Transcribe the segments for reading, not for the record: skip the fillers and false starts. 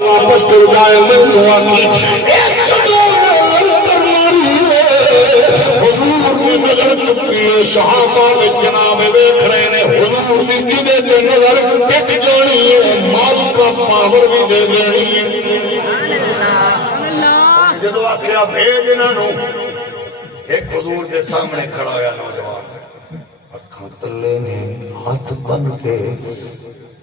واپس ٹر جائے میں دعا کی ایک حضور کی نظر چکی ہے صحابہ میں جناب دیکھ رہے ہیں حضور کی جدے تے نظر ٹک جانی ہے مال کا پاور بھی دے دینی ہے جدو آخیا بھیج انہوں ایک حضور کے سامنے کھڑا ہوا نوجوان اکھاں تلے نے ہاتھ بن کے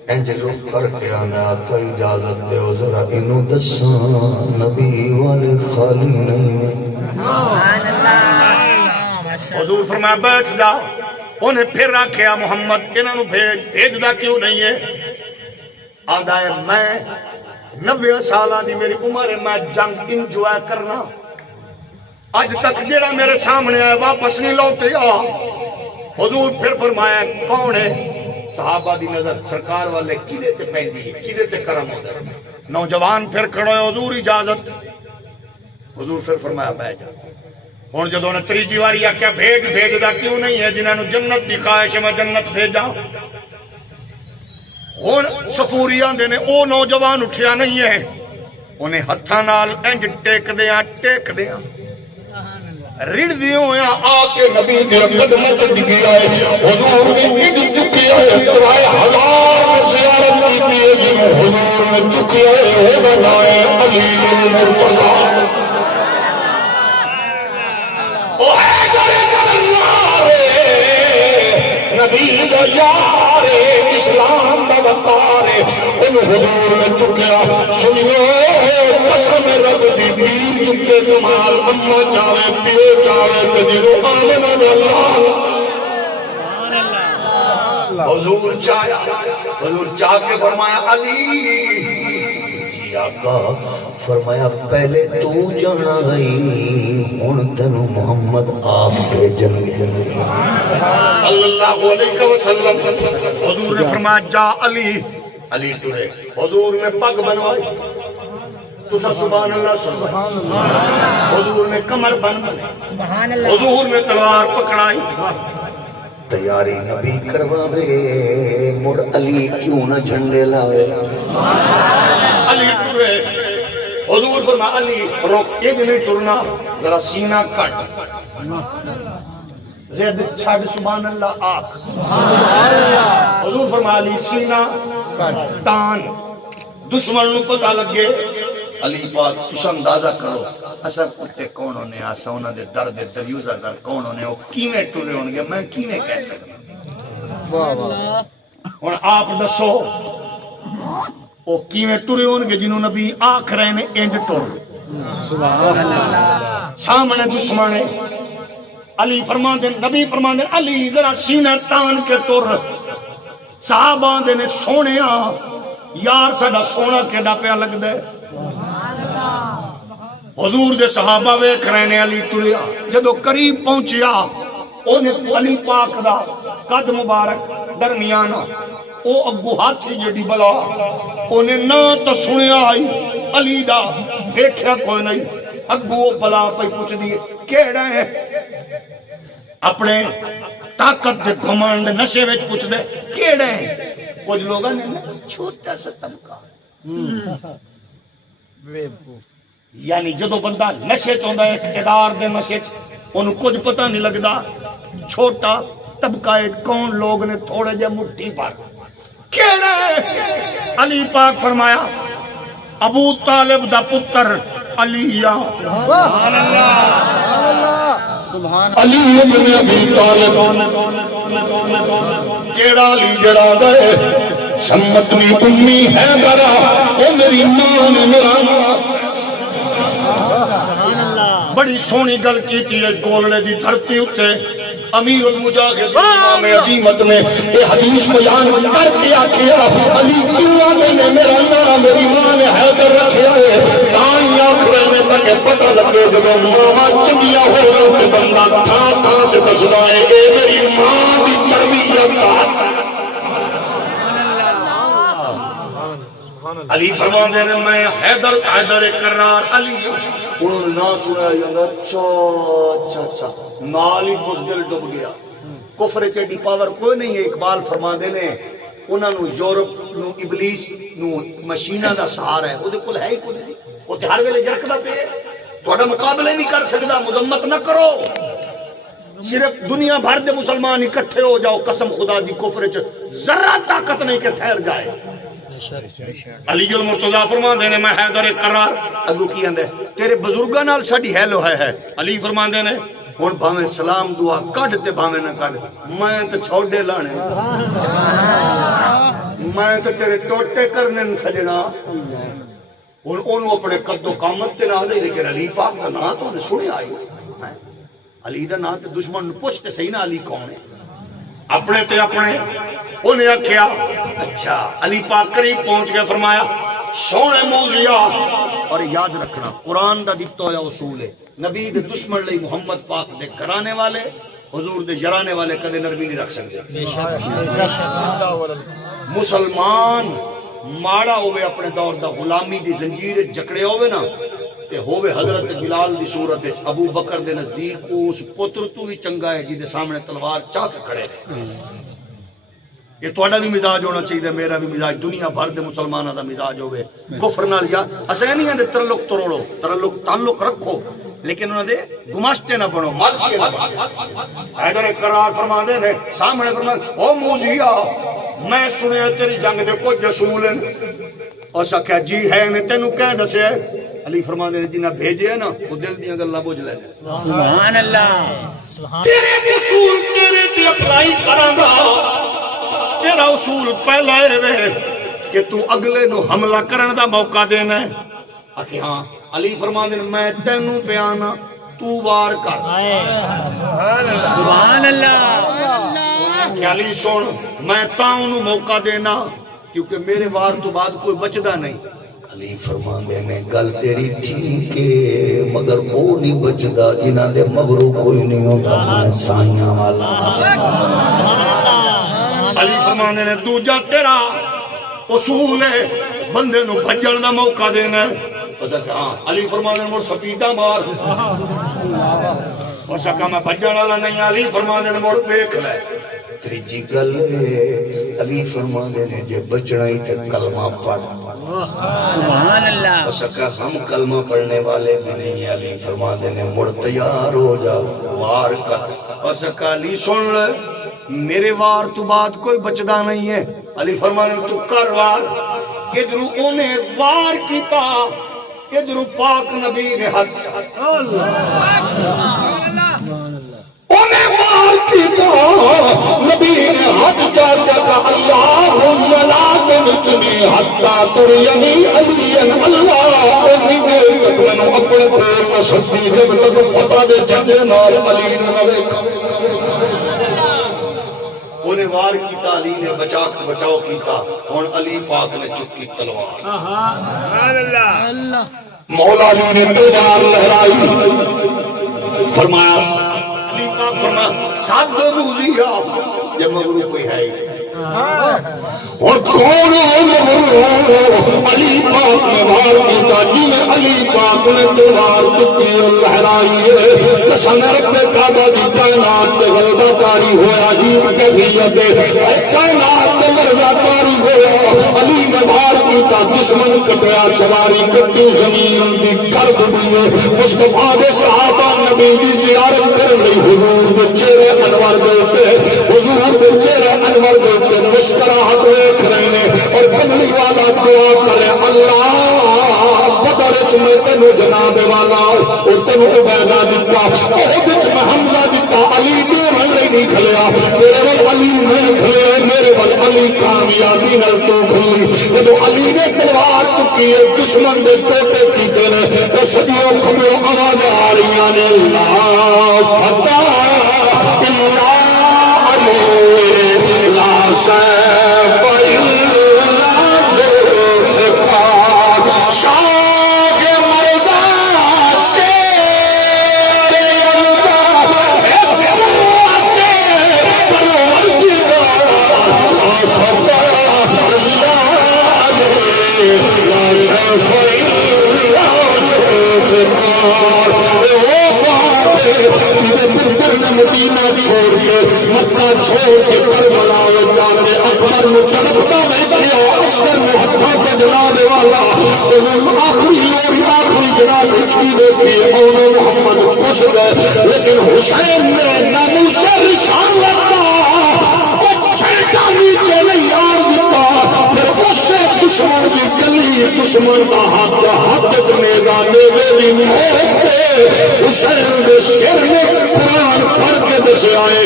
انج رخ کر کے آنا تو اجازت دے ذرا انہوں دساں نبی والے خالی نہیں سبحان اللہ حضور فرمایا بیٹھ جا انہیں پھر آکھیا محمد انہوں بھیج دا کیوں نہیں ہے آدھا ہے میں 90 سالہ دی میری عمر ہے میں جنگ انجوائے کرنا آج تک جڑا میرے سامنے آئے واپس نہیں لوٹے حضور پھر فرمایا کون ہے صحابہ دی نظر سرکار والے کیدے تے پہندی ہے کیدے تے کرم ہوتا ہے نوجوان پھر کھڑو ہے حضور اجازت حضور پھر فرمایا بیٹھ جا ہن جدوں نے تیجی واری آکھیا بھیج دا کیوں نہیں ہے جنہاں نو جنت دی خواہش میں جنت بھیجا ہن صفوری آندے نے او نوجوان اٹھیا نہیں ہے انہیں ہتھاں نال انج ٹیک دیاں رڑ دیوں یا آکے نبی دے قدم چڑھ گیا ہے حضور نے عید چکی ہے 3000 زیارت کی ہے جنہوں حضور نے چکی ہے وہ بنائے علی مرتضی او حیدر کرار نبی دا یار اسلام دا وقار ان حضور نے چکیا سنیو قسم رب دی پیر چکے کمال اما چاہے پیو چاہے تجیرو آمنہ اللہ حضور چاہ کے فرمایا علی جی آقا فرمایا پہلے تو جانا گئی ہن تینوں محمد آپ بھیجن گے صلی اللہ علیہ وسلم حضور نے فرمایا جا علی ٹرے حضور نے پگ بنوائی تو سب سبحان اللہ حضور نے کمر بن حضور نے تلوار پکڑائی تیاری نبی کرواوے مڑ علی کیوں نہ جھنڈے لاوے علی ٹرے حضور فرمایا علی روک ایک نہیں ٹرنا ذرا سینہ کٹ زید چھڑ سبحان اللہ آخ حضور فرمایا علی سینہ تان دشمن نو پتہ لگے علی پاک تسا اندازہ کرو اصل کتے کون ہونے آسا انہوں نے درد دریوزہ کر کون ہونے وہ کیویں ٹرے ہونگے میں کیویں کہہ سکتا اور آپ دسو وہ کیویں ٹرے ہونگے جنہوں نبی آکھ رہے نے انج ٹر سامنے دشمنے علی فرمان دے نبی فرمان دے علی ذرا سینہ تان کے ٹر صحابہ دے نے سونے یار ساڈا سونا کیڑا پیا لگ دے حضور دے صحابہ ویکھ رہے نے علی ٹریا جدو قریب پہنچیا انہیں علی پاک دا قد مبارک درمیانہ او اگو ہاتھی جڑی بلا انہیں نہ تو سنیا آئی علی دا دیکھیا کوئی نہیں اگو بلا پہ پوچھ دیئے کیڑا ہے اپنے طاقت دے گھمانڈ نشے وچ پوچھ دے کیڑا ہے کچھ لوگاں نے چھوٹا سا طبقہ یعنی جدو بندہ نشے چاہتا ہے اقتدار دے نشے انہوں کچھ پتہ نہیں لگتا چھوٹا طبقہ کون لوگ نے تھوڑے جے مٹھی پر کیڑا ہے علی پاک فرمایا ابو طالب دا پتر علی سبحان اللہ علی ابن ابی طالب کیڑا علی جڑا گئے سمتنی امی ہے برا او میری ماں نے میرا بڑی سونی گل کی تھی گولنے دی دھرتی ہوتے امیر المجاہد امام عظیمت نے یہ حدیث بیان کر کے آکھیا علی کیوں آنے نے میرا نام میری ماں نے حیدر رکھیا ہے تائیں آخرے میں تک پتہ لگے جب ماں چنگیا ہو رہے بندہ تھا تے بسنائے اے میری ماں دی تربیت علی فرمان دے میں حیدر کرار علی انہوں نے نہ سنا جاندہ اچھا نال ہی بزدل ڈب گیا کفر چیڈی پاور کوئی نہیں ہے اقبال فرمان دے نے انہاں نو یورپ نو ابلیس نو مشیناں دا سہارا ہے، اودے کول ہے ہی کوئی نہیں، او تے ہر ویلے جرکدا پئے، تہاڈا مقابلہ ہی نہیں کر سکدا، مذمت نہ کرو۔ صرف دنیا بھر دے مسلمان اکٹھے ہو جاؤ، قسم خدا دی کفر وچ ذرہ طاقت نہیں کہ ٹھہر جائے۔ علی المرتضیٰ فرماندے نے میں حیدر کرار، اگو کی آندے تیرے بزرگاں نال ساڈی ہیلو ہے۔ علی فرماندے نے ہن بھاویں سلام دعا کڈ تے بھاویں نہ کڈ، میں تے چھوڑے لانے، میں تے تیرے ٹوٹے کرنے سجنا۔ ہن اونوں اپنے قد و قامت تے نال دے، لیکن علی پاک دا نام تو نے سنیا آئی، علی دا نام تے دشمن نوں پوچھ تے صحیح نہ علی کون ہے، اپنے تے اپنے انہیں آکھیا اچھا۔ علی پاک قریب پہنچ گیا، فرمایا سونے موزیا، اور یاد رکھنا قرآن دا دتا ہویا اصول ہے، نبی دے دشمن لئی محمد پاک دے گھرانے والے حضور دے جرانے والے کدے نرمی نہیں رکھ سکتے۔ مسلمان ماڑا ہوئے اپنے دور دا غلامی دی زنجیر جکڑے ہوئے نا، تے ہوئے حضرت بلال دی صورت وچ ابو بکر دے نزدیک اس پتر تو بھی چنگا ہے جی دے سامنے تلوار چاک کھڑے ہیں۔ یہ تہاڈا بھی مزاج ہونا چاہیے، میرا بھی مزاج، دنیا بھر دے مسلماناں دا مزاج ہوئے کفر نال یا اسینیاں دے تعلق توڑو، تعلق رکھو، لیکن انہاں دے گماشتے نہ بنو، مالشے نہ بنو۔ حیدر کرار فرماندے نے سامنے فرماندے او موزیا، میں سنیا تیری جنگ دے کچھ اصول ہیں، اس آکھیا جی ہے، میں تینوں کہہ دسیا۔ علی فرماندے نے جنہاں بھیجے ہیں نا وہ دل دیاں گلاں بوجھ لے۔ سبحان اللہ، تیرے اصول تیرے تے اپلائی کراں گا۔ تیرا اصول پہلا ہے کہ تو اگلے نو حملہ کرن دا موقع دینا ہے۔ آکھے ہاں۔ علی فرماندے نے میں تینوں پیانا، تو وار کر۔ سبحان اللہ۔ کہ علی سن میں تاں نو موقع دینا کیونکہ میرے وار تو بعد کوئی بچدا نہیں۔ علی فرماندے نے گل تیری ٹھیک ہے، مگر وہ نہیں بچدا جنہاں دے مغرو کوئی نہیں ہوندا، میں سائیاں والا۔ علی فرماندے نے دوجا تیرا اصول ہے بندے نو بھجن دا موقع دینا ہے۔ اس کہا ہاں۔ علی فرماندے نے مڑ سپیٹا مار، اس کہا میں بھجن والا نہیں۔ علی فرماندے نے مڑ دیکھ لے۔ تیجی گل علی فرماندے نے جے بچنا ہی تے کلمہ پڑھ۔ سبحان اللہ۔ اس کہا ہم کلمہ پڑھنے والے بھی نہیں۔ علی فرماندے نے مڑ تیار ہو جا، وار کر۔ اس کہا علی سن لے میرے وار تو بعد کوئی بچدا نہیں ہے۔ علی فرمانے تو کر وار۔ ادھرو انہیں وار کیتا، ادھرو پاک نبی نے ہاتھ چاہتا، انہیں وار کیتا، نبی نے ہاتھ چاہتا کہ اللہم لا تمتنی حتی ترینی علین، اللہ انہیں اپنے کول نہ سجدی جب تک فتح دے جنجے نال علی نہ ویکھا۔ انہیں وار کیتا، علی نے بچاؤ کیتا، اور علی پاک نے چکی تلوار۔ مولا علی نے تلوار لہرائی، فرمایا علی پاک فرمایا ساد موزیا، جب مغرو کوئی ہے ہی اور کون مغرو؟ علی پاک نے وار کیتا، جن علی پاک نے تلوار چکی لہرائی ہے۔ قسم رب کعبہ دی کائنات تے غلبہ کاری ہویا، عجیب کیفیت ہے کائنات تے غلبہ کاری ہویا۔ علی نے وار کیتا، دشمن کٹیا، سواری کٹی، زمین دی کر دبیے۔ مصطفیٰ دے صحابہ نبی دی زیارت کرن لئی حضور دے چہرے انور دے اوپر، حضور دے چہرے انور دے اوپر مسکراہٹ دیکھ رہے ہیں، اور کملی والا دعا کرے اللہ بدر وچ میں تینوں جناب والا اور تینوں عبیدہ دتا، احد وچ میں حمزہ دتا، علی دے لئی نہیں کھلیا، تیرے ول علی میں کھلیا، میرے ول علی کامیابی نال تو کھلی۔ جدوں علی نے تلوار چکی ہے، دشمن دے ٹوٹے کیتے نے، تے سجیوں کھلو آواز آ رہی نے اللہ فتح اللہ علی لا سیف الا ذوالفقار، شاہ مردہ شیر اللہ پروردگار، فتح اللہ علی لا سیف الا ذوالفقار۔ مدینہ چھوڑ کے مکہ چھوڑ کے کربلا جا کے اکبر اصغر نو تڑپتا ویکھیا اصغر نو ہتھاں تے جناب والا آخری لوری آخری جناب ہچکی ویکھی اونے محمد پس گئے لیکن حسین نے ناموس رسالت دا چھڑکا نیچے نہیں آن دیتا پھر اسے دشمن کی گلی دشمن کا ہاتھ نیزا نیزے دی موت دے حسین دے سر میں قرآن پڑھ کے دس آئے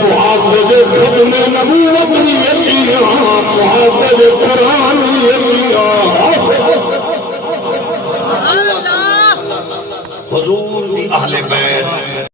محافظ ختم نبوت یسیاں محافظ قرآن یسیاں حضور دی اہل بیت